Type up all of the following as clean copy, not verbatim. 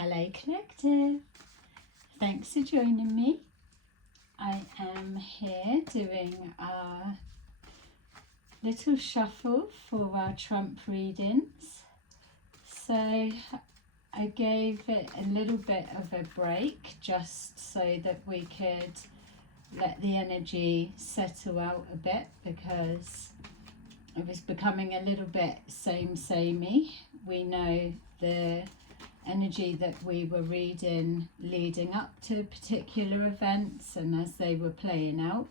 Hello Collective, thanks for joining me. I am here doing a little shuffle for our Trump readings. So I gave it a little bit of a break just so that we could let the energy settle out a bit, because it was becoming a little bit samey. We know the energy that we were reading leading up to particular events and as they were playing out.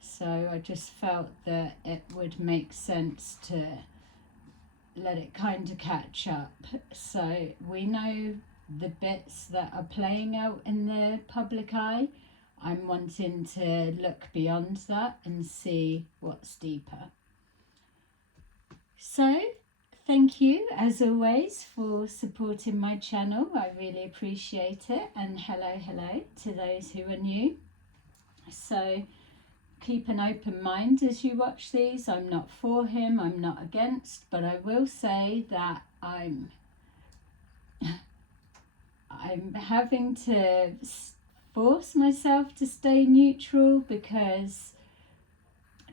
So I just felt that it would make sense to let it kind of catch up. So we know the bits that are playing out in the public eye. I'm wanting to look beyond that and see what's deeper. So thank you, as always, for supporting my channel. I really appreciate it. And hello to those who are new. So keep an open mind as you watch these. I'm not for him, I'm not against, but I will say that I'm having to force myself to stay neutral, because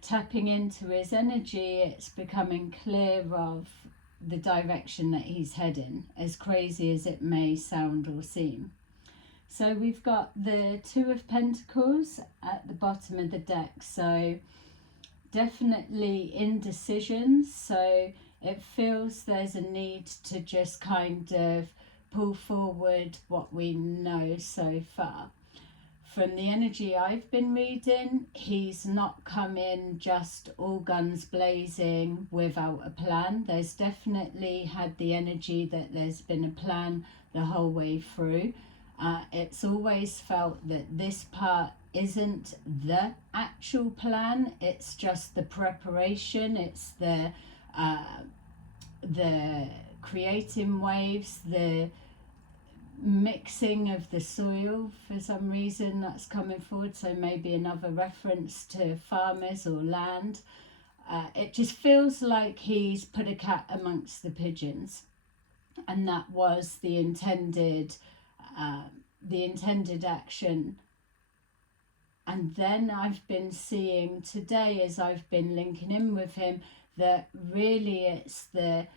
tapping into his energy, it's becoming clear of the direction that he's heading, as crazy as it may sound or seem. So we've got the Two of Pentacles at the bottom of the deck, so definitely indecision. So it feels there's a need to just kind of pull forward what we know so far. From the energy I've been reading, he's not come in just all guns blazing without a plan. There's definitely had the energy that there's been a plan the whole way through. It's always felt that this part isn't the actual plan, it's just the preparation, it's the creating waves, the mixing of the soil. For some reason that's coming forward, so maybe another reference to farmers or land. It just feels like he's put a cat amongst the pigeons, and that was the intended action. And then I've been seeing today, as I've been linking in with him, that really it's the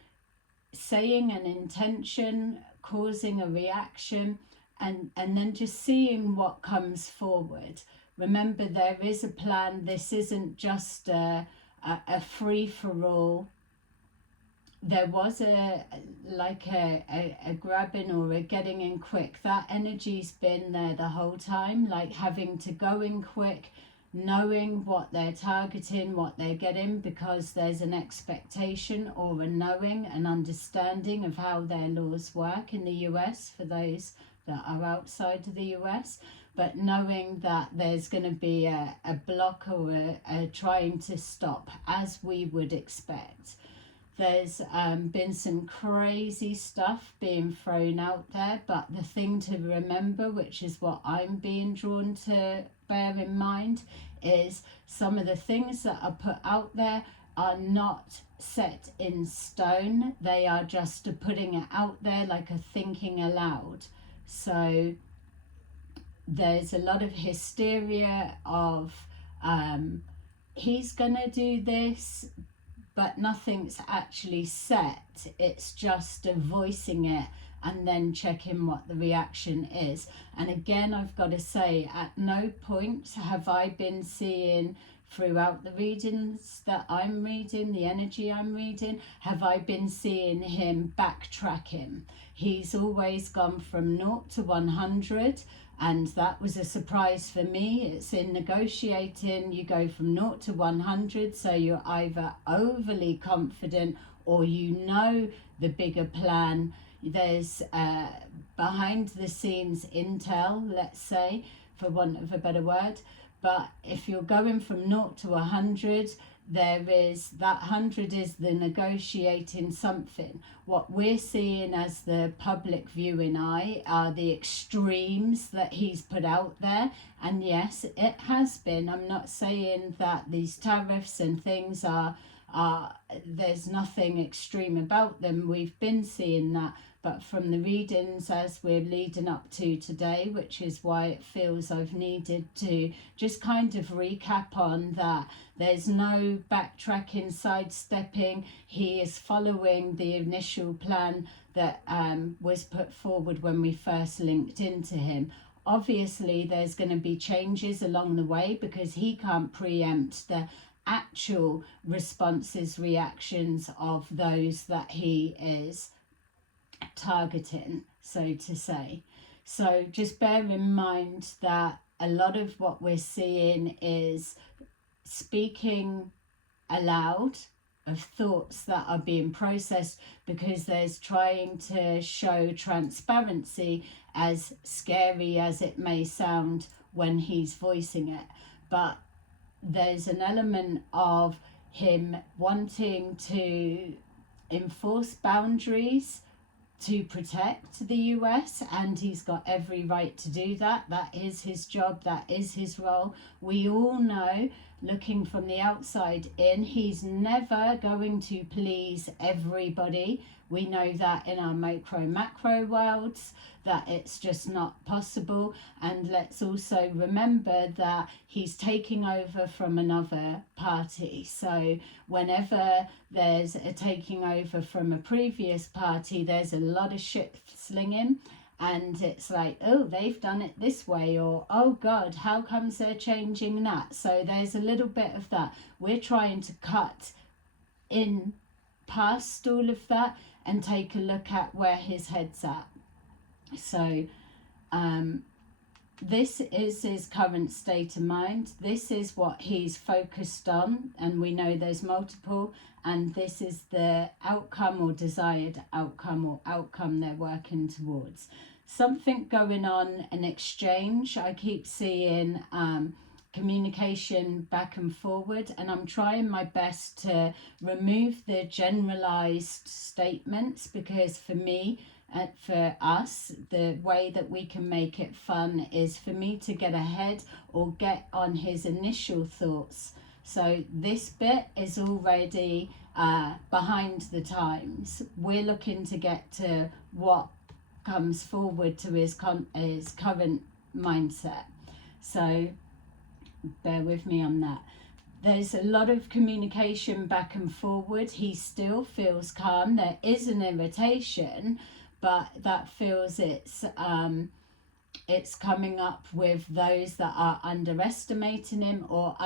saying an intention, causing a reaction, and then just seeing what comes forward. Remember, there is a plan. This isn't just a free-for-all. There was a grabbing or a getting in quick. That energy's been there the whole time, like having to go in quick, knowing what they're targeting, what they're getting, because there's an expectation or a knowing, an understanding of how their laws work in the US for those that are outside of the US, but knowing that there's going to be a block or a trying to stop, as we would expect. There's been some crazy stuff being thrown out there, but the thing to remember, which is what I'm being drawn to bear in mind, is some of the things that are put out there are not set in stone. They are just putting it out there, like a thinking aloud. So there's a lot of hysteria of he's gonna do this, but nothing's actually set. It's just voicing it and then checking what the reaction is. And again, I've got to say, at no point have I been seeing throughout the readings that I'm reading, the energy I'm reading, have I been seeing him backtracking. He's always gone from 0 to 100. And that was a surprise for me. It's in negotiating, you go from 0 to 100, so you're either overly confident or you know the bigger plan. There's behind the scenes intel, let's say, for want of a better word. But if you're going from 0 to 100, there is that 100 is the negotiating something. What we're seeing as the public viewing eye are the extremes that he's put out there. And yes, it has been. I'm not saying that these tariffs and things are there's nothing extreme about them. We've been seeing that, but from the readings as we're leading up to today, which is why it feels I've needed to just kind of recap on that. There's no backtracking, sidestepping. He is following the initial plan that was put forward when we first linked into him. Obviously, there's going to be changes along the way because he can't preempt the actual responses, reactions of those that he is targeting, so to say. So just bear in mind that a lot of what we're seeing is speaking aloud of thoughts that are being processed, because there's trying to show transparency, as scary as it may sound when he's voicing it. But there's an element of him wanting to enforce boundaries to protect the US, and he's got every right to do that. That is his job, that is his role. We all know, looking from the outside in, he's never going to please everybody. We know that in our micro macro worlds, that it's just not possible. And let's also remember that he's taking over from another party. So whenever there's a taking over from a previous party, there's a lot of shit slinging. And it's like, oh, they've done it this way, or, oh God, how comes they're changing that? So there's a little bit of that. We're trying to cut in past all of that and take a look at where his head's at. So this is his current state of mind. This is what he's focused on, and we know there's multiple, and this is the outcome or desired outcome or outcome they're working towards. Something going on, an exchange. I keep seeing communication back and forward, and I'm trying my best to remove the generalized statements, because for me, for us, the way that we can make it fun is for me to get ahead or get on his initial thoughts. So this bit is already behind the times. We're looking to get to what comes forward to his current mindset. So bear with me on that. There's a lot of communication back and forward. He still feels calm. There is an irritation, but that feels it's coming up with those that are underestimating him or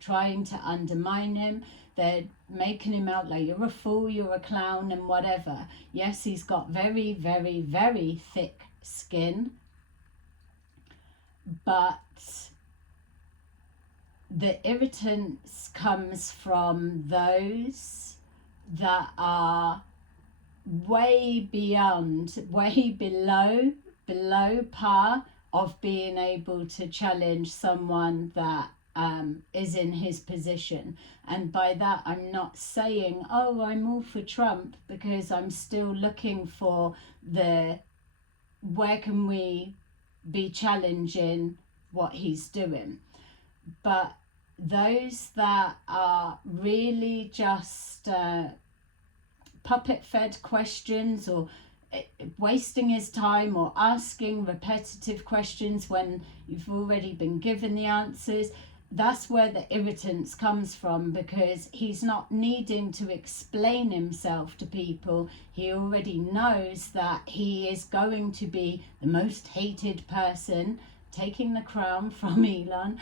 trying to undermine him. They're making him out like you're a fool, you're a clown, and whatever. Yes, he's got very, very, very thick skin, but the irritance comes from those that are way beyond, way below par of being able to challenge someone that is in his position. And by that, I'm not saying, oh, I'm all for Trump, because I'm still looking for where can we be challenging what he's doing. But those that are really just puppet-fed questions, or wasting his time, or asking repetitive questions when you've already been given the answers, that's where the irritance comes from, because he's not needing to explain himself to people. He already knows that he is going to be the most hated person, taking the crown from Elon,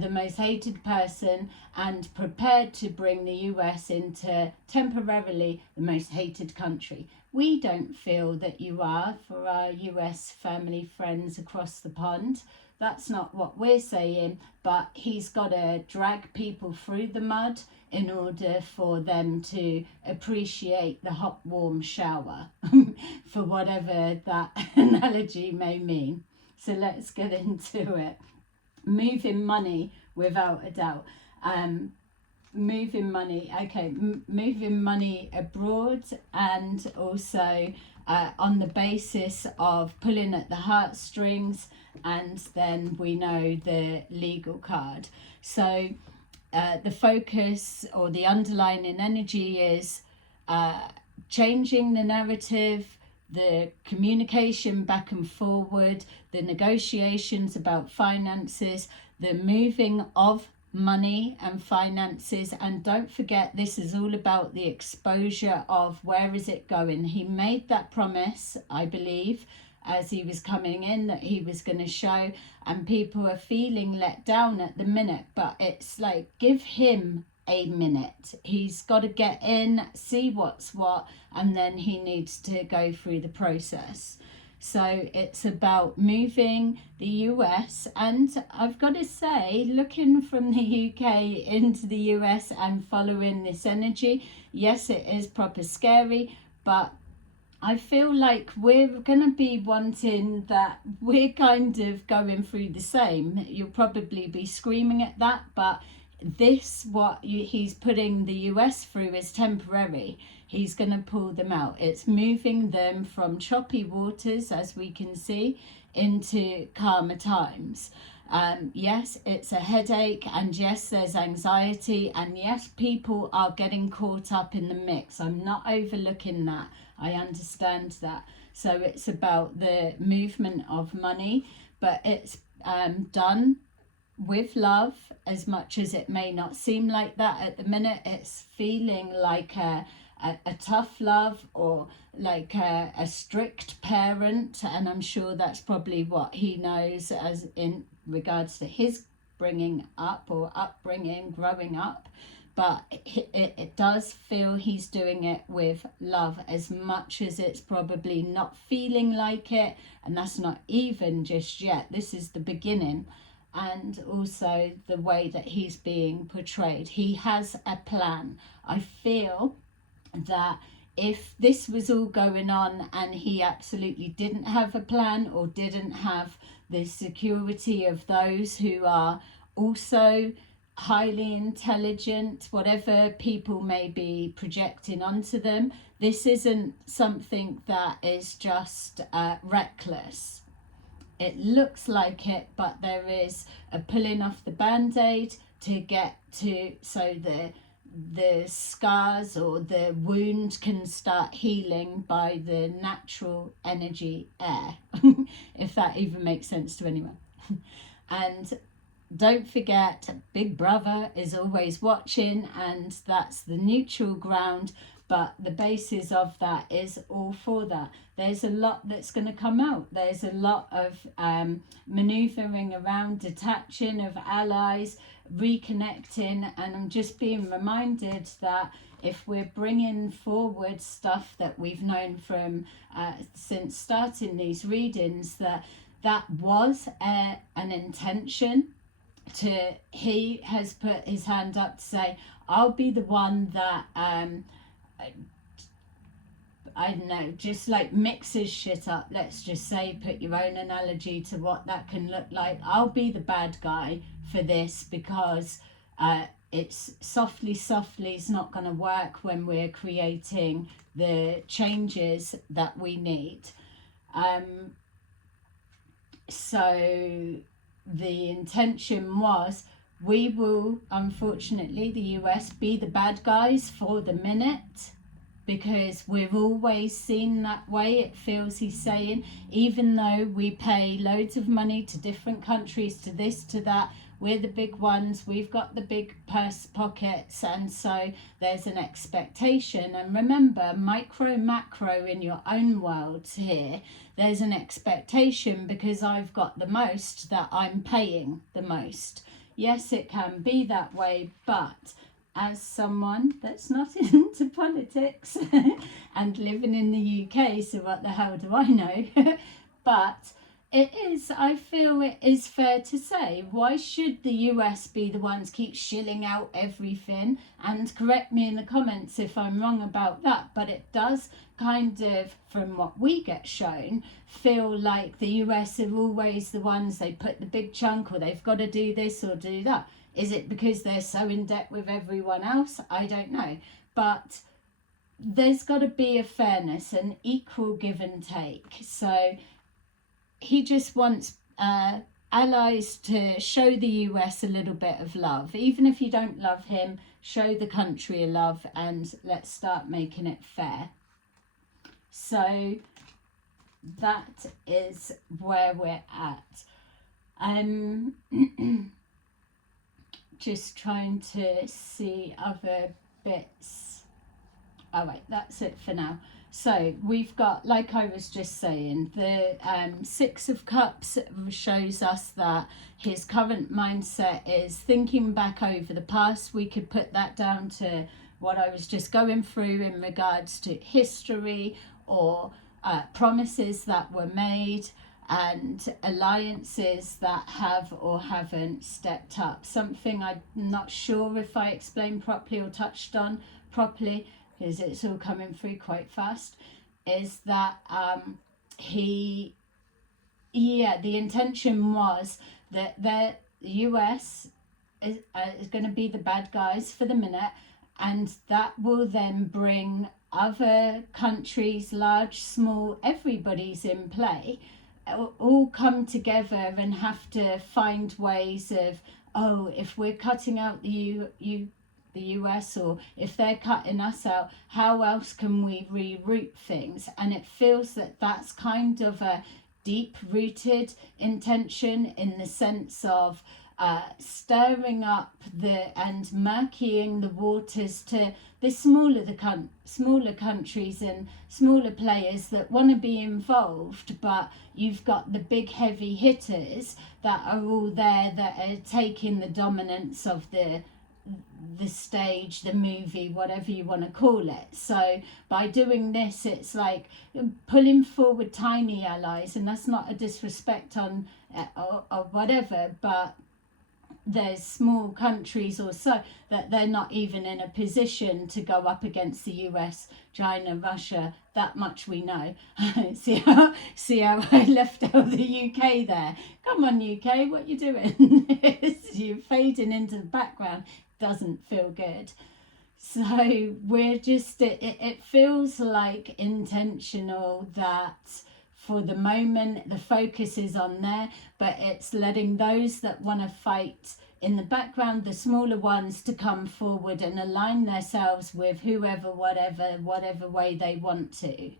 the most hated person, and prepared to bring the US into temporarily the most hated country. We don't feel that you are, for our US family friends across the pond. That's not what we're saying, but he's got to drag people through the mud in order for them to appreciate the hot, warm shower, for whatever that analogy may mean. So let's get into it. Moving money, without a doubt. Moving money, okay, moving money abroad, and also on the basis of pulling at the heartstrings, and then we know the legal card. So the focus or the underlying energy is changing the narrative, the communication back and forward, the negotiations about finances, the moving of money and finances. And don't forget, this is all about the exposure of where is it going. He made that promise, I believe, as he was coming in, that he was going to show, and people are feeling let down at the minute. But it's like, give him a minute. He's got to get in, see what's what, and then he needs to go through the process. So it's about moving the US, and I've got to say, looking from the UK into the US and following this energy, yes, it is proper scary, but I feel like we're going to be wanting that. We're kind of going through the same. You'll probably be screaming at that, but this, he's putting the US through, is temporary. He's going to pull them out. It's moving them from choppy waters, as we can see, into calmer times. Yes, it's a headache, and yes, there's anxiety, and yes, people are getting caught up in the mix. I'm not overlooking that. I understand that. So it's about the movement of money, but it's done with love, as much as it may not seem like that at the minute. It's feeling like a tough love, or like a strict parent, and I'm sure that's probably what he knows as in regards to his bringing up, or upbringing, growing up. But it does feel he's doing it with love, as much as it's probably not feeling like it, and that's not even just yet. This is the beginning. And also the way that he's being portrayed, he has a plan. I feel that if this was all going on and he absolutely didn't have a plan, or didn't have the security of those who are also highly intelligent, whatever people may be projecting onto them, this isn't something that is just reckless. It looks like it, but there is a pulling off the band-aid to get to, so the scars or the wound can start healing by the natural energy air, if that even makes sense to anyone. And don't forget, Big Brother is always watching, and that's the neutral ground. But the basis of that is all for that. There's a lot that's going to come out. There's a lot of manoeuvring around, detaching of allies, reconnecting. And I'm just being reminded that if we're bringing forward stuff that we've known from since starting these readings, that was an intention. He has put his hand up to say, I'll be the one that I don't know, just like mixes shit up. Let's just say, put your own analogy to what that can look like. I'll be the bad guy for this, because it's softly is not going to work when we're creating the changes that we need. So the intention was, we will, unfortunately, the US, be the bad guys for the minute, because we've always seen that way. It feels he's saying, even though we pay loads of money to different countries, to this, to that, we're the big ones, we've got the big purse pockets, and so there's an expectation. And remember, micro, macro in your own worlds here, there's an expectation, because I've got the most, that I'm paying the most. Yes, it can be that way, but as someone that's not into politics and living in the UK, so what the hell do I know? But it is, I feel it is fair to say, why should the US be the ones keep shilling out everything? And correct me in the comments if I'm wrong about that, but it does kind of, from what we get shown, feel like the US are always the ones, they put the big chunk, or they've got to do this or do that. Is it because they're so in debt with everyone else? I don't know. But there's got to be a fairness, an equal give and take. So he just wants allies to show the US a little bit of love. Even if you don't love him, show the country a love, and let's start making it fair. So that is where we're at. Just trying to see other bits. All right, that's it for now. So we've got, like I was just saying, the Six of Cups shows us that his current mindset is thinking back over the past. We could put that down to what I was just going through in regards to history, or promises that were made, and alliances that have or haven't stepped up. Something I'm not sure if I explained properly or touched on properly, because it's all coming through quite fast, is that the intention was that the US is going to be the bad guys for the minute, and that will then bring other countries, large, small, everybody's in play, all come together and have to find ways of, oh, if we're cutting out the US, or if they're cutting us out, how else can we reroute things? And it feels that that's kind of a deep-rooted intention, in the sense of stirring up and murkying the waters to the smaller countries and smaller players that want to be involved, but you've got the big heavy hitters that are all there, that are taking the dominance of the stage, the movie, whatever you want to call it. So by doing this, it's like pulling forward tiny allies, and that's not a disrespect on or whatever, but there's small countries or so that they're not even in a position to go up against the US, China, Russia. That much we know. see how I left out the UK there. Come on, UK, what you doing? You're fading into the background. Doesn't feel good. So we're just, it feels like intentional that for the moment the focus is on there, but it's letting those that want to fight in the background, the smaller ones, to come forward and align themselves with whoever, whatever way they want to.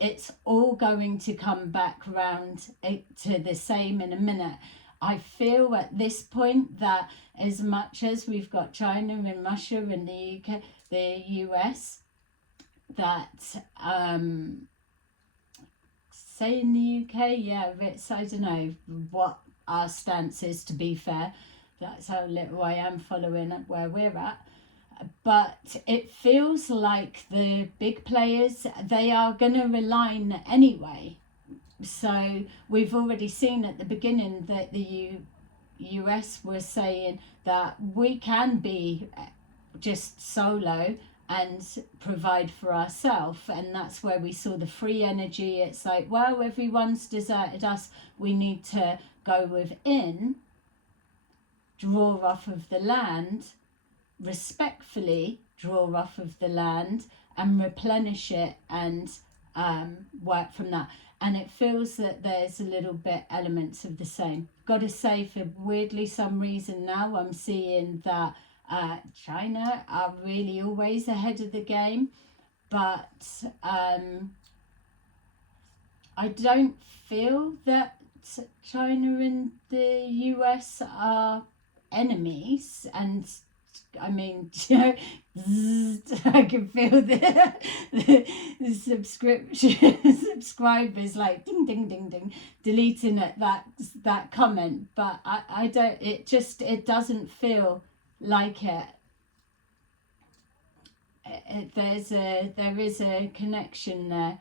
It's all going to come back round to the same in a minute. I feel at this point that as much as we've got China and Russia and the UK, the US, that say in the UK, yeah, it's, I don't know what our stance is, to be fair. That's how little I am following where we're at. But it feels like the big players, they are going to align anyway. So we've already seen at the beginning that the US were saying that we can be just solo and provide for ourselves, and that's where we saw the free energy. It's like, well, everyone's deserted us, we need to go within, draw off of the land, respectfully draw off of the land and replenish it, and work from that. And it feels that there's a little bit elements of the same. Got to say, for weirdly some reason now, I'm seeing that China are really always ahead of the game, but I don't feel that China and the US are enemies. And I mean, you know, I can feel the subscribers like ding ding ding ding deleting at that comment, but I don't, it doesn't feel like it. There is a connection there.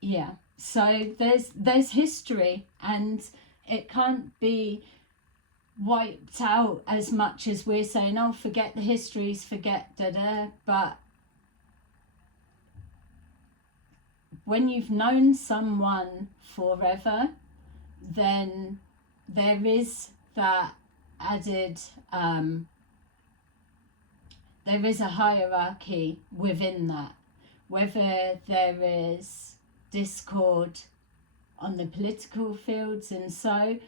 Yeah, so there's history, and it can't be wiped out as much as we're saying, oh, forget the histories, forget da-da. But when you've known someone forever, then there is that added, there is a hierarchy within that. Whether there is discord on the political fields and so,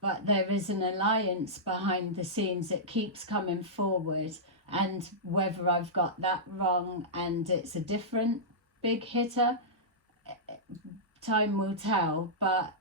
but there is an alliance behind the scenes that keeps coming forward. And whether I've got that wrong and it's a different big hitter, time will tell. But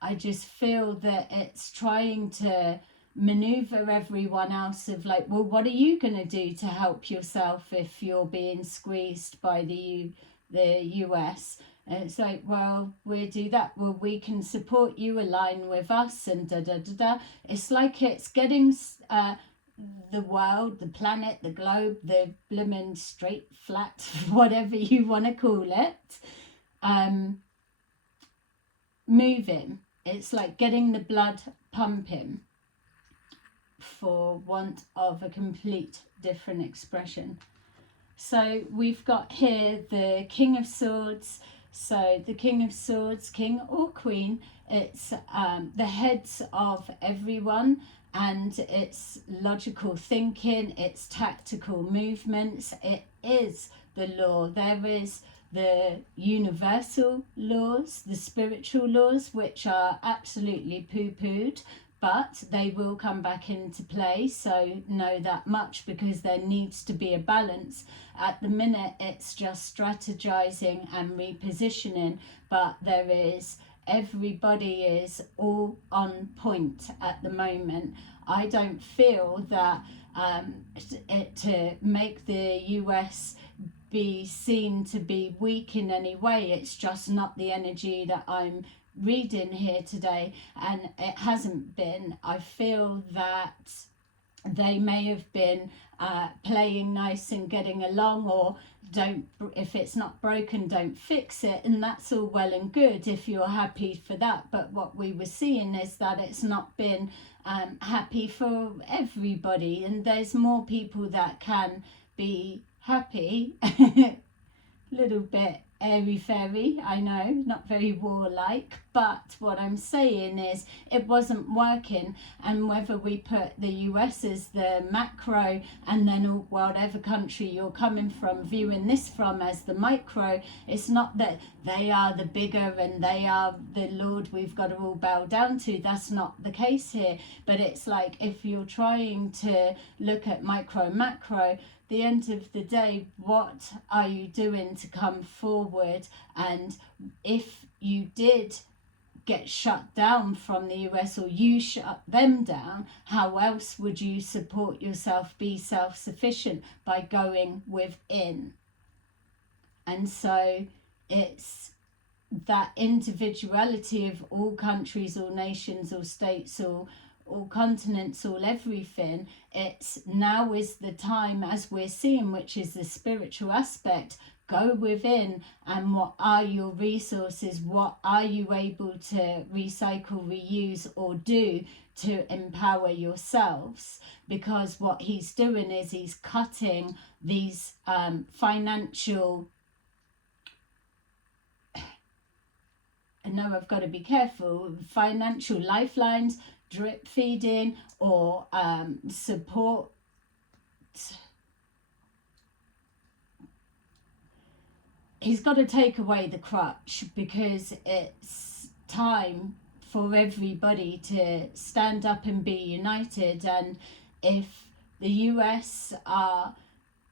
I just feel that it's trying to maneuver everyone else of like, well, what are you going to do to help yourself if you're being squeezed by the US? And it's like, well, we'll do that. Well, we can support you, align with us, and da da da da. It's like it's getting the world, the planet, the globe, the blimmin' straight, flat, whatever you want to call it, moving. It's like getting the blood pumping, for want of a complete different expression. So we've got here the King of Swords. So the King of Swords, king or queen, it's the heads of everyone, and it's logical thinking, it's tactical movements, it is the law. There is the universal laws, the spiritual laws, which are absolutely poo-pooed, but they will come back into play, so know that much, because there needs to be a balance. At the minute it's just strategizing and repositioning, but there is, everybody is all on point at the moment. I don't feel that to make the US be seen to be weak in any way, it's just not the energy that I'm reading here today, and it hasn't been. I feel that they may have been playing nice and getting along, or don't, if it's not broken, don't fix it, and that's all well and good if you're happy for that. But what we were seeing is that it's not been happy for everybody, and there's more people that can be happy. Little bit airy-fairy, I know, not very warlike, but what I'm saying is it wasn't working. And whether we put the US as the macro, and then whatever country you're coming from viewing this from as the micro, it's not that they are the bigger and they are the Lord we've got to all bow down to. That's not the case here. But it's like, if you're trying to look at micro macro, the end of the day, what are you doing to come forward? And if you did get shut down from the US, or you shut them down, how else would you support yourself, be self-sufficient? By going within. And so it's that individuality of all countries, all nations, all states, all continents, all everything. It's now is the time, as we're seeing, which is the spiritual aspect. Go within, and what are your resources? What are you able to recycle, reuse, or do to empower yourselves? Because what he's doing is he's cutting these financial, I know I've got to be careful, financial lifelines, drip feeding, or support. He's got to take away the crutch, because it's time for everybody to stand up and be united. And if the US are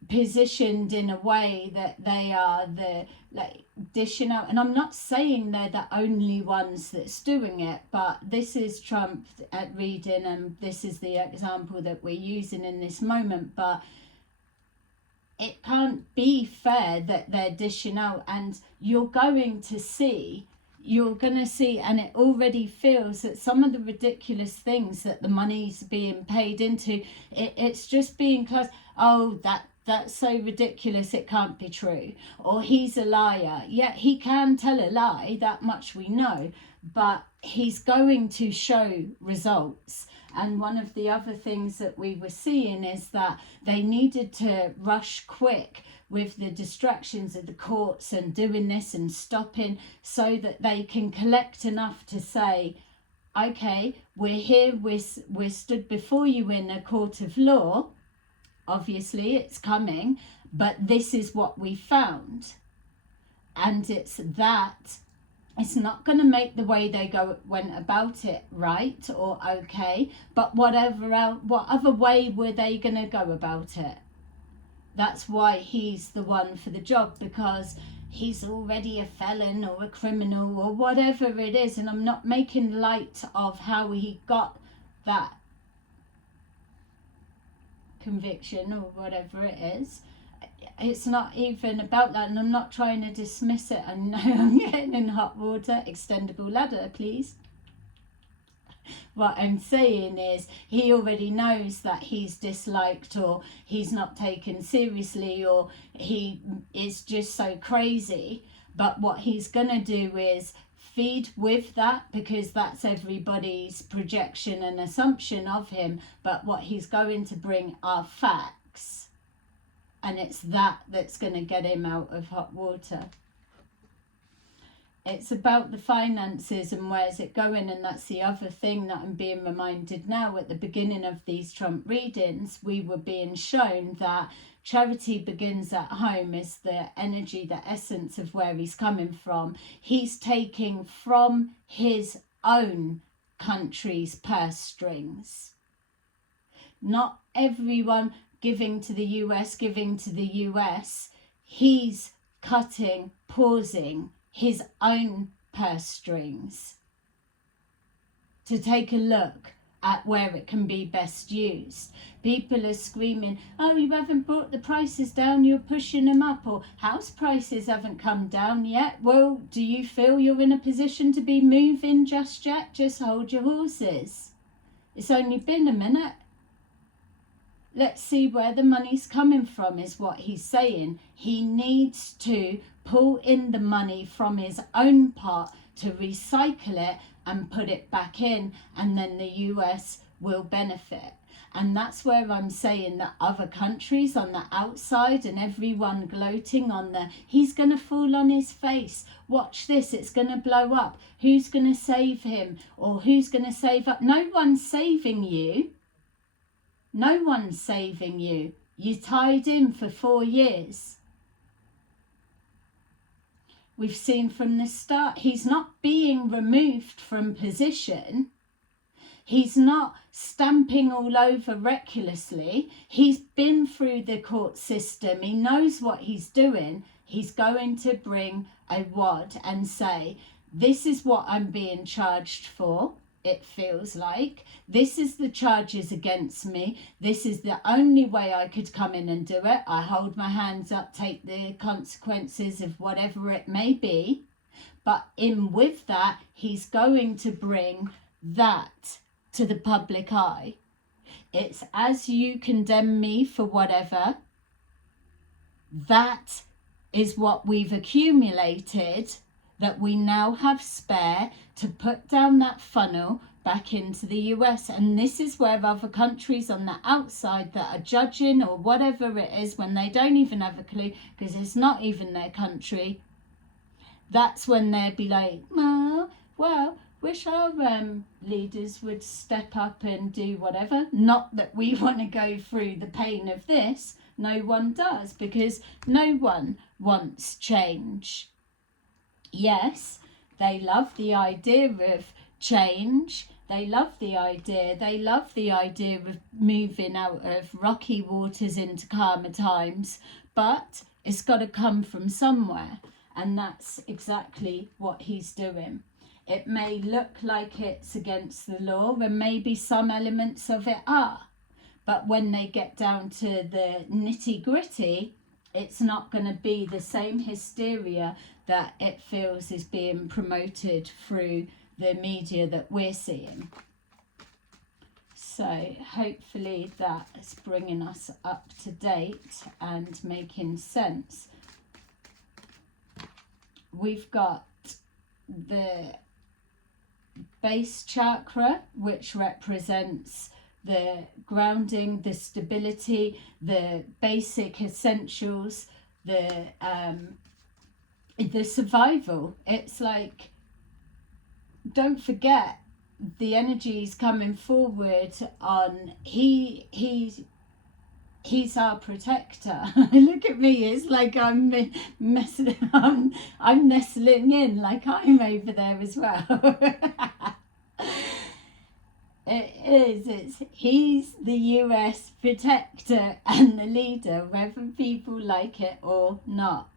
positioned in a way that they are the, like, dishing out, and I'm not saying they're the only ones that's doing it, but this is Trump at reading, and this is the example that we're using in this moment. But it can't be fair that they're dishing out, and you're going to see, and it already feels that some of the ridiculous things that the money's being paid into, it's just being classed, oh, that's so ridiculous, it can't be true, or he's a liar. Yeah, he can tell a lie, that much we know, but he's going to show results. And one of the other things that we were seeing is that they needed to rush quick with the distractions of the courts and doing this and stopping, so that they can collect enough to say, okay, we're here, we're stood before you in a court of law. Obviously it's coming, but this is what we found. And it's that it's not going to make the way they went about it right or okay, but what other way were they going to go about it? That's why he's the one for the job, because he's already a felon or a criminal or whatever it is. And I'm not making light of how he got that conviction or whatever it is. It's not even about that, and I'm not trying to dismiss it. I know I'm getting in hot water. Extendable ladder, please. What I'm saying is, he already knows that he's disliked, or he's not taken seriously, or he is just so crazy. But what he's going to do is feed with that, because that's everybody's projection and assumption of him. But what he's going to bring are facts. And it's that that's going to get him out of hot water. It's about the finances and where's it going. And that's the other thing that I'm being reminded now. At the beginning of these Trump readings, we were being shown that charity begins at home is the energy, the essence of where he's coming from. He's taking from his own country's purse strings. Not everyone giving to the US, giving to the US. He's cutting, pausing his own purse strings to take a look at where it can be best used. People are screaming, oh, you haven't brought the prices down, you're pushing them up, or house prices haven't come down yet. Well, do you feel you're in a position to be moving just yet? Just hold your horses. It's only been a minute. Let's see where the money's coming from, is what he's saying. He needs to pull in the money from his own pot to recycle it and put it back in, and then the US will benefit. And that's where I'm saying that other countries on the outside and everyone gloating on he's going to fall on his face. Watch this, it's going to blow up. Who's going to save him? Or who's going to save up? No one's saving you. No one's saving you. You tied in for 4 years. We've seen from the start, he's not being removed from position. He's not stamping all over recklessly. He's been through the court system. He knows what he's doing. He's going to bring a wad and say, this is what I'm being charged for. It feels like this is the charges against me. This is the only way I could come in and do it. I hold my hands up, take the consequences of whatever it may be. But in with that, he's going to bring that to the public eye. It's as you condemn me for whatever, that is what we've accumulated, that we now have spare to put down that funnel back into the US. And this is where other countries on the outside that are judging or whatever it is, when they don't even have a clue, because it's not even their country, that's when they'd be like, oh, well, wish our leaders would step up and do whatever. Not that we want to go through the pain of this. No one does, because no one wants change. Yes, they love the idea of change. They love the idea. They love the idea of moving out of rocky waters into calmer times. But it's got to come from somewhere. And that's exactly what he's doing. It may look like it's against the law, and maybe some elements of it are. But when they get down to the nitty-gritty, it's not going to be the same hysteria that it feels is being promoted through the media that we're seeing. So hopefully that is bringing us up to date and making sense. We've got the base chakra, which represents the grounding, the stability, the basic essentials, the survival. It's like, don't forget, the energy is coming forward on he's our protector. Look at me, it's like I'm nestling in, like I'm over there as well. It is. He's the US protector and the leader, whether people like it or not.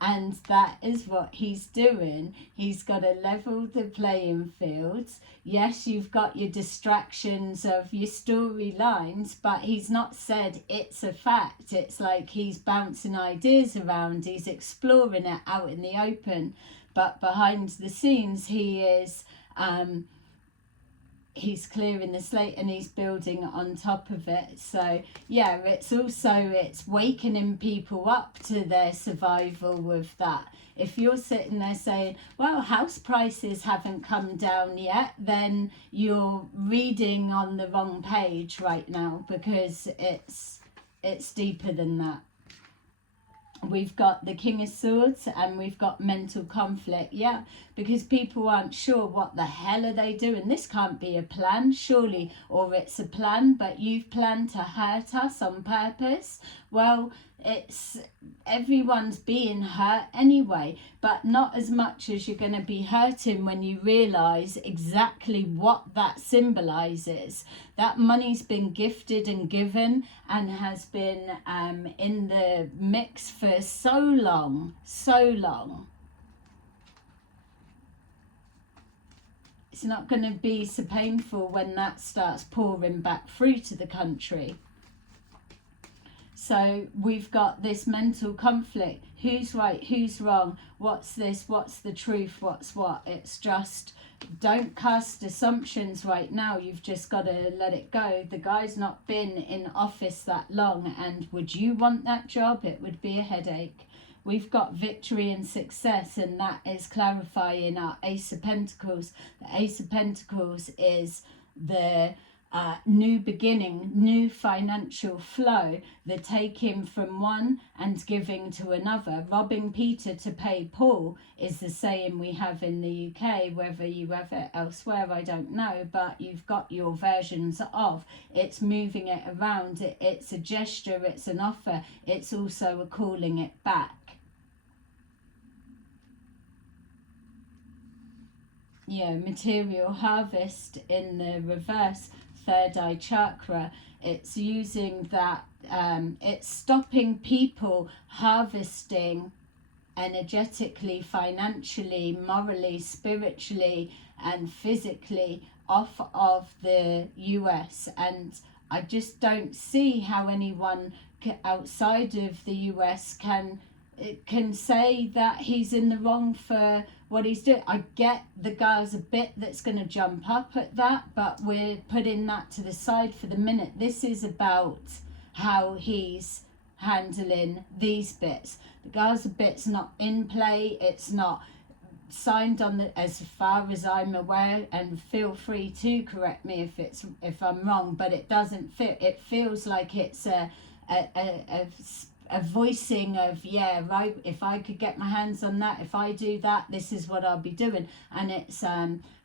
And that is what he's doing. He's got to level the playing fields. Yes, you've got your distractions of your storylines, but he's not said it's a fact. It's like he's bouncing ideas around. He's exploring it out in the open. But behind the scenes, he is... he's clearing the slate and he's building on top of it. So yeah, it's wakening people up to their survival with that. If you're sitting there saying, well, house prices haven't come down yet, then you're reading on the wrong page right now, because it's deeper than that. We've got the King of Swords and we've got mental conflict. Yeah, because people aren't sure what the hell are they doing. This can't be a plan, surely, or it's a plan, but you've planned to hurt us on purpose. Well, everyone's being hurt anyway, but not as much as you're going to be hurting when you realise exactly what that symbolises. That money's been gifted and given and has been in the mix for so long. It's not going to be so painful when that starts pouring back through to the country. So we've got this mental conflict. Who's right? Who's wrong? What's this? What's the truth? What's what? It's just, don't cast assumptions right now. You've just got to let it go. The guy's not been in office that long, and would you want that job? It would be a headache. We've got victory and success, and that is clarifying our Ace of Pentacles. The Ace of Pentacles is the new beginning, new financial flow, the taking from one and giving to another. Robbing Peter to pay Paul is the saying we have in the UK. Whether you have it elsewhere, I don't know, but you've got your versions of. It's moving it around. It's a gesture, it's an offer, it's also a calling it back. Yeah, material harvest in the reverse, third eye chakra. It's using that, it's stopping people harvesting energetically, financially, morally, spiritually and physically off of the US. And I just don't see how anyone outside of the US can say that he's in the wrong for what he's doing. I get the guy's a bit that's going to jump up at that, but we're putting that to the side for the minute. This is about how he's handling these bits. The Gaza bit's not in play. It's not signed on the, as far as I'm aware, and feel free to correct me if I'm wrong, but it doesn't fit. It feels like it's a voicing of, yeah, right, if I could get my hands on that, if I do that, this is what I'll be doing. And it's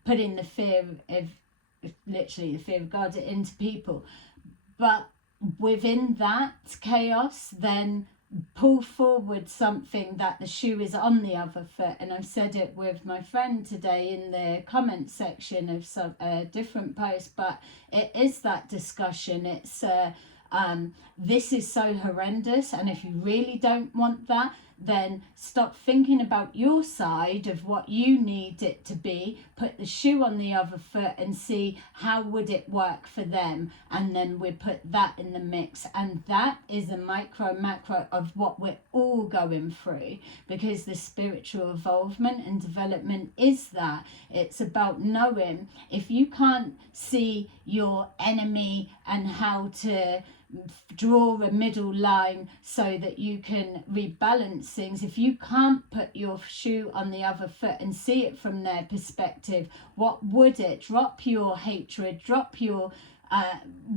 putting the fear of, literally the fear of God into people. But within that chaos, then pull forward something that the shoe is on the other foot. And I've said it with my friend today in the comment section of some different posts, but it is that discussion. It's this is so horrendous, and if you really don't want that, then stop thinking about your side of what you need it to be. Put the shoe on the other foot and see how would it work for them, and then we put that in the mix. And that is a macro of what we're all going through, because the spiritual involvement and development is that. It's about knowing, if you can't see your enemy and how to draw a middle line so that you can rebalance things, if you can't put your shoe on the other foot and see it from their perspective, what would it? Drop your hatred, drop your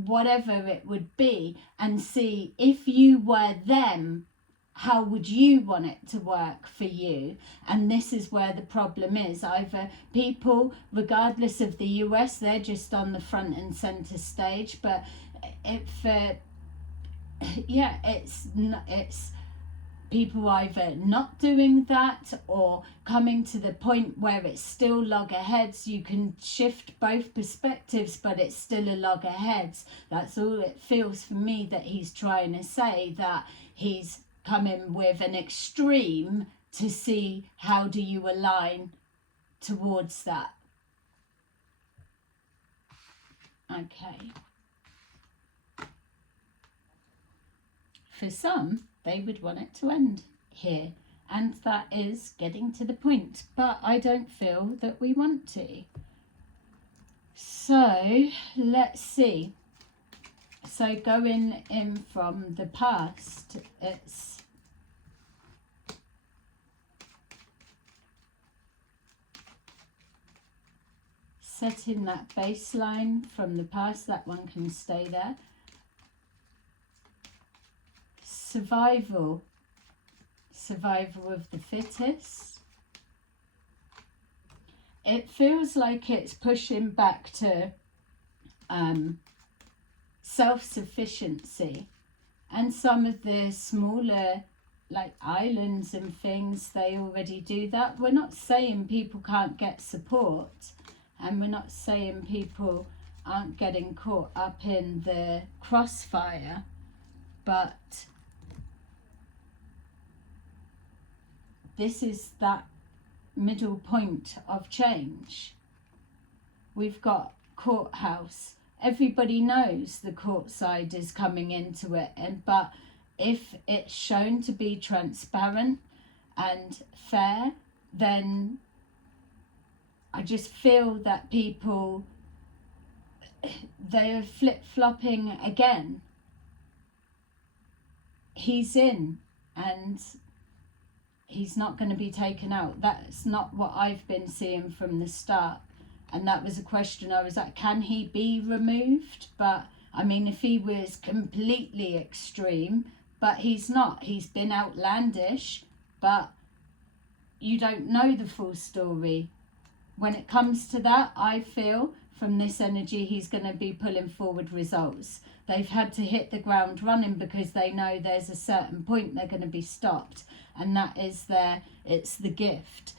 whatever it would be, and see, if you were them, how would you want it to work for you? And this is where the problem is. Either people, regardless of the US, they're just on the front and center stage, but it's people either not doing that or coming to the point where it's still loggerheads. You can shift both perspectives, but it's still a loggerheads. That's all it feels for me that he's trying to say, that he's coming with an extreme to see how do you align towards that. Okay. For some, they would want it to end here, and that is getting to the point, but I don't feel that we want to. So let's see. So going in from the past, it's setting that baseline from the past. That one can stay there. Survival of the fittest. It feels like it's pushing back to self-sufficiency, and some of the smaller like islands and things, they already do that. We're not saying people can't get support, and we're not saying people aren't getting caught up in the crossfire, but this is that middle point of change. We've got courthouse. Everybody knows the court side is coming into it, but if it's shown to be transparent and fair, then I just feel that people, they're flip-flopping again. He's in, and he's not going to be taken out. That's not what I've been seeing from the start. And that was a question I was like, can he be removed? But I mean, if he was completely extreme, but he's not. He's been outlandish, but you don't know the full story. When it comes to that, I feel from this energy, he's going to be pulling forward results. They've had to hit the ground running because they know there's a certain point they're going to be stopped. And that is it's the gift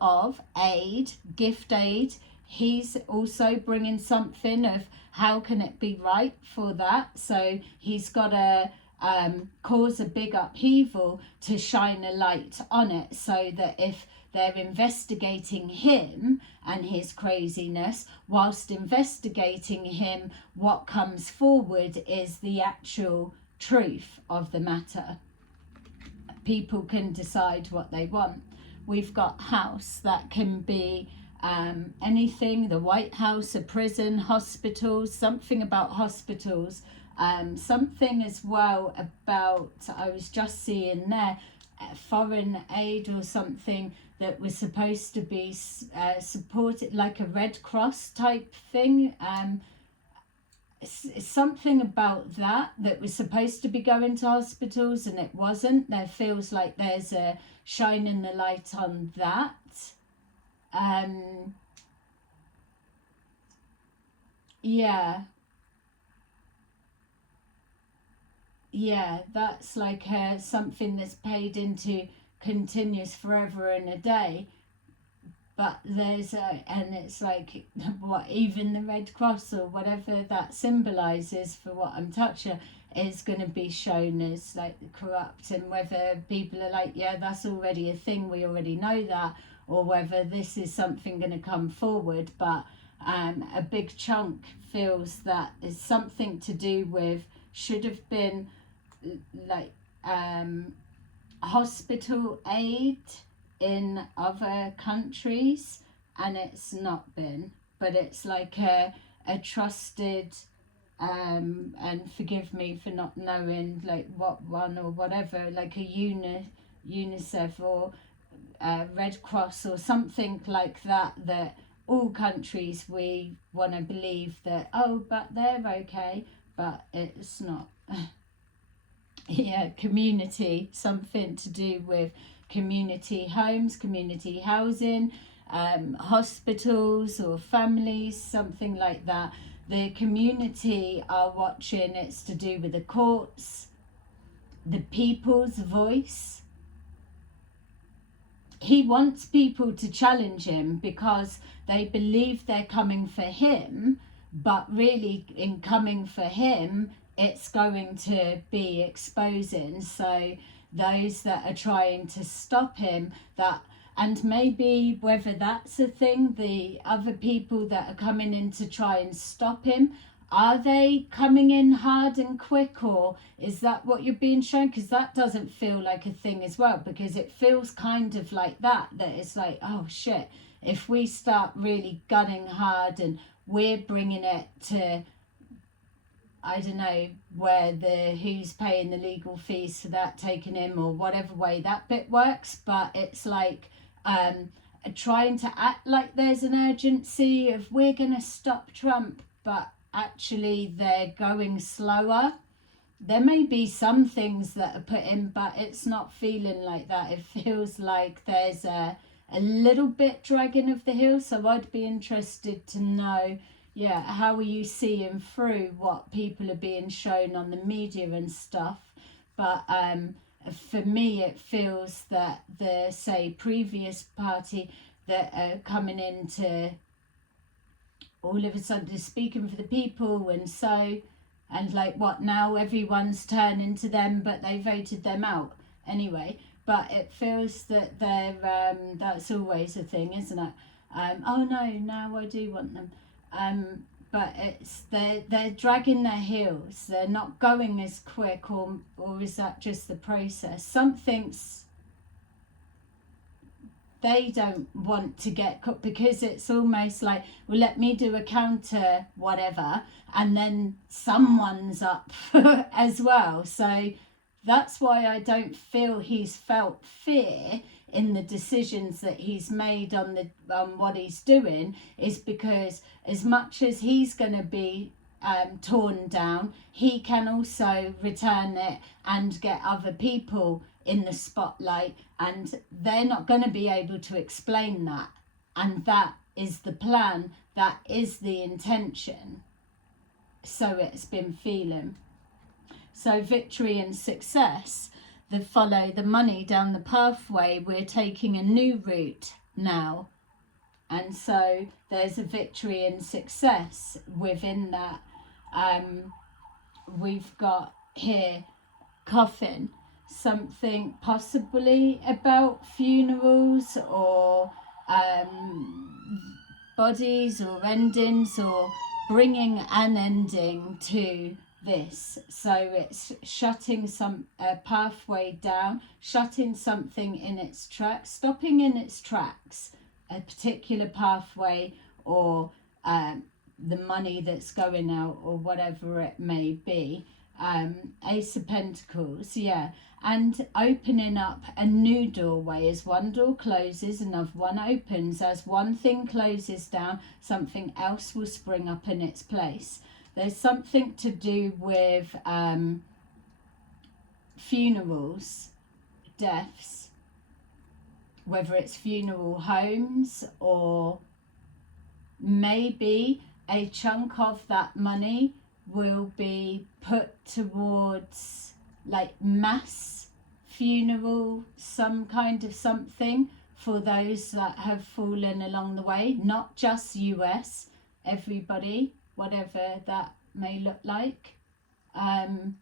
of aid, gift aid. He's also bringing something of how can it be right for that. So he's got to cause a big upheaval to shine a light on it, so that if they're investigating him and his craziness, whilst investigating him, what comes forward is the actual truth of the matter. People can decide what they want. We've got house, that can be anything, the White House, a prison, hospitals, something about hospitals, something as well about, I was just seeing there, foreign aid or something that was supposed to be supported, like a Red Cross type thing. Something about that was supposed to be going to hospitals and it wasn't. There feels like there's a shining the light on that. Yeah, that's like something that's paid into continuous forever and a day. But there's and it's like, what, even the Red Cross or whatever that symbolizes for what I'm touching is going to be shown as like corrupt, and whether people are like, yeah, that's already a thing, we already know that, or whether this is something going to come forward. But a big chunk feels that is something to do with, should have been like hospital aid in other countries, and it's not been, but it's like a trusted and forgive me for not knowing like what one or whatever, like a UNICEF or Red Cross or something like that, that all countries, we want to believe that, oh, but they're okay, but it's not. Yeah, community, something to do with community homes, community housing, hospitals or families, something like that. The community are watching, it's to do with the courts, the people's voice. He wants people to challenge him because they believe they're coming for him, but really in coming for him, it's going to be exposing. So those that are trying to stop him, that, and maybe whether that's a thing, the other people that are coming in to try and stop him, are they coming in hard and quick, or is that what you're being shown? Because that doesn't feel like a thing as well, because it feels kind of like that it's like, oh shit, if we start really gunning hard and we're bringing it to, I don't know, where who's paying the legal fees for that, taking him, or whatever way that bit works, but it's like trying to act like there's an urgency of we're going to stop Trump, but actually they're going slower. There may be some things that are put in, but it's not feeling like that. It feels like there's a little bit dragging of the heels. So I'd be interested to know, yeah, how are you seeing through what people are being shown on the media and stuff? But for me, it feels that the, say, previous party that are coming into all of a sudden speaking for the people, and so, and like what now, everyone's turning to them, but they voted them out anyway. But it feels that they're that's always a thing, isn't it? Oh no, now I do want them. But it's they're dragging their heels. They're not going as quick, or is that just the process? Something's, they don't want to get caught, because it's almost like, well, let me do a counter whatever, and then someone's up as well. So that's why I don't feel he's felt fear in the decisions that he's made on the what he's doing, is because as much as he's going to be torn down, he can also return it and get other people in the spotlight, and they're not going to be able to explain that. And that is the plan, that is the intention. So it's been feeling. So victory and success, the follow the money down the pathway, we're taking a new route now. And so there's a victory and success within that. We've got here coffin, something possibly about funerals, or bodies, or endings, or bringing an ending to this. So it's shutting some pathway down, shutting something in its tracks, stopping in its tracks a particular pathway, or the money that's going out, or whatever it may be. Ace of Pentacles, yeah, and opening up a new doorway. As one door closes, another one opens. As one thing closes down, something else will spring up in its place. There's something to do with funerals, deaths, whether it's funeral homes, or maybe a chunk of that money will be put towards like mass funeral, some kind of something for those that have fallen along the way, not just US, everybody, whatever that may look like, or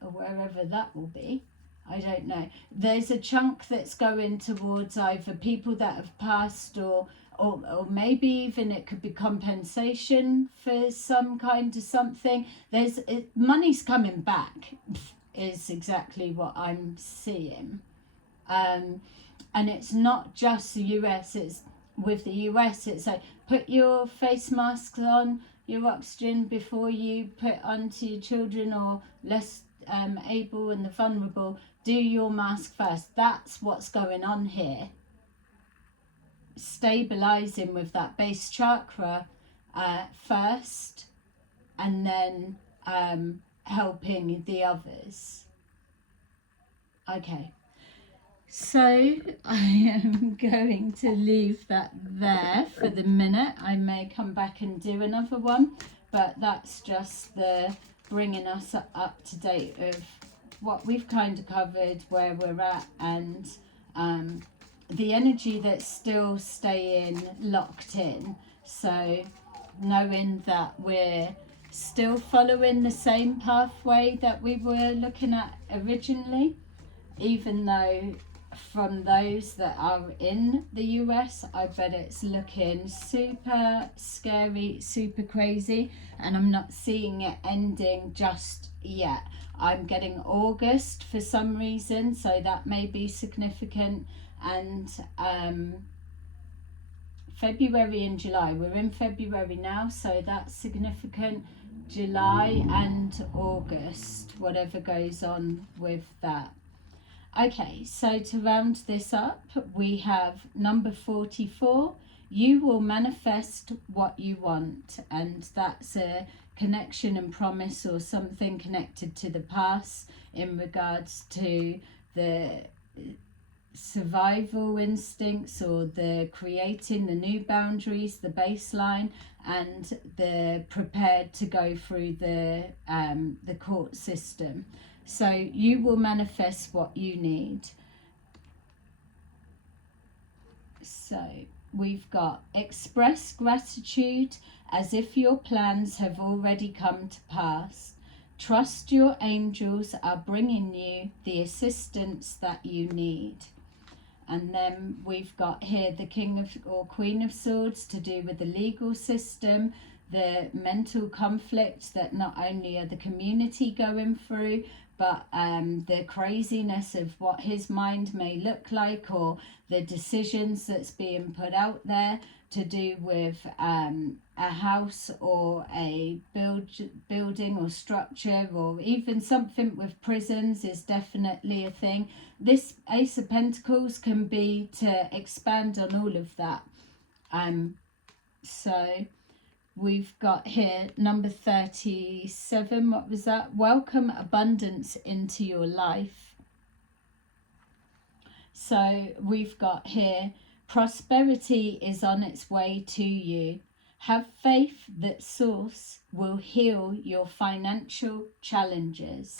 wherever that will be. I don't know. There's a chunk that's going towards either people that have passed, or maybe even it could be compensation for some kind of something. Money's coming back is exactly what I'm seeing. And it's not just the US, it's with the US, it's like, put your face masks on, your oxygen, before you put onto your children or less able and the vulnerable. Do your mask first. That's what's going on here. Stabilizing with that base chakra first, and then helping the others. Okay, so I am going to leave that there for the minute. I may come back and do another one, but that's just the bringing us up to date of what we've kind of covered, where we're at, and the energy that's still staying locked in. So knowing that we're still following the same pathway that we were looking at originally, even though from those that are in the US, I bet it's looking super scary, super crazy, and I'm not seeing it ending just yet. I'm getting August for some reason, so that may be significant, and February and July. We're in February now, so that's significant. July and August, whatever goes on with that. Okay, so to round this up, we have number 44. You will manifest what you want, and that's a connection and promise, or something connected to the past in regards to the survival instincts, or the creating the new boundaries, the baseline, and the prepared to go through the court system. So you will manifest what you need. So we've got express gratitude as if your plans have already come to pass. Trust your angels are bringing you the assistance that you need. And then we've got here the King of or Queen of Swords, to do with the legal system, the mental conflict that not only are the community going through, but the craziness of what his mind may look like, or the decisions that's being put out there to do with a house, or a building or structure, or even something with prisons is definitely a thing. This Ace of Pentacles can be to expand on all of that. So we've got here number 37. What was that? Welcome abundance into your life. So we've got here prosperity is on its way to you. Have faith that Source will heal your financial challenges.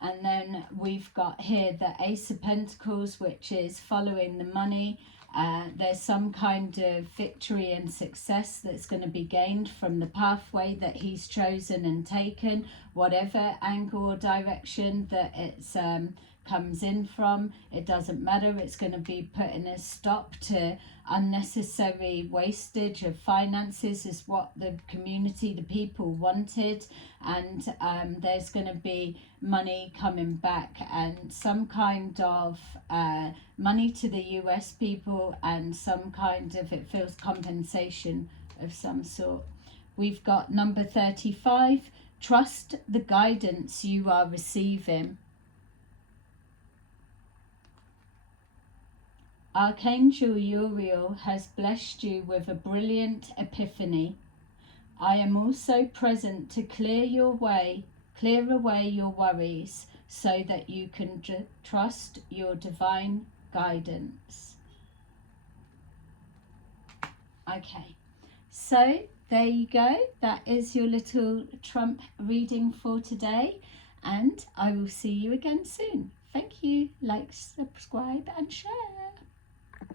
And then we've got here the Ace of Pentacles, which is following the money. There's some kind of victory and success that's going to be gained from the pathway that he's chosen and taken, whatever angle or direction that it's comes in from. It doesn't matter. It's going to be putting a stop to unnecessary wastage of finances, is what the community, the people wanted. And there's going to be money coming back, and some kind of money to the US people, and some kind of, it feels, compensation of some sort. We've got number 35. Trust the guidance you are receiving. Archangel Uriel has blessed you with a brilliant epiphany. I am also present to clear away your worries, so that you can trust your divine guidance. Okay, so there you go. That is your little Trump reading for today, and I will see you again soon. Thank you. Like, subscribe and share.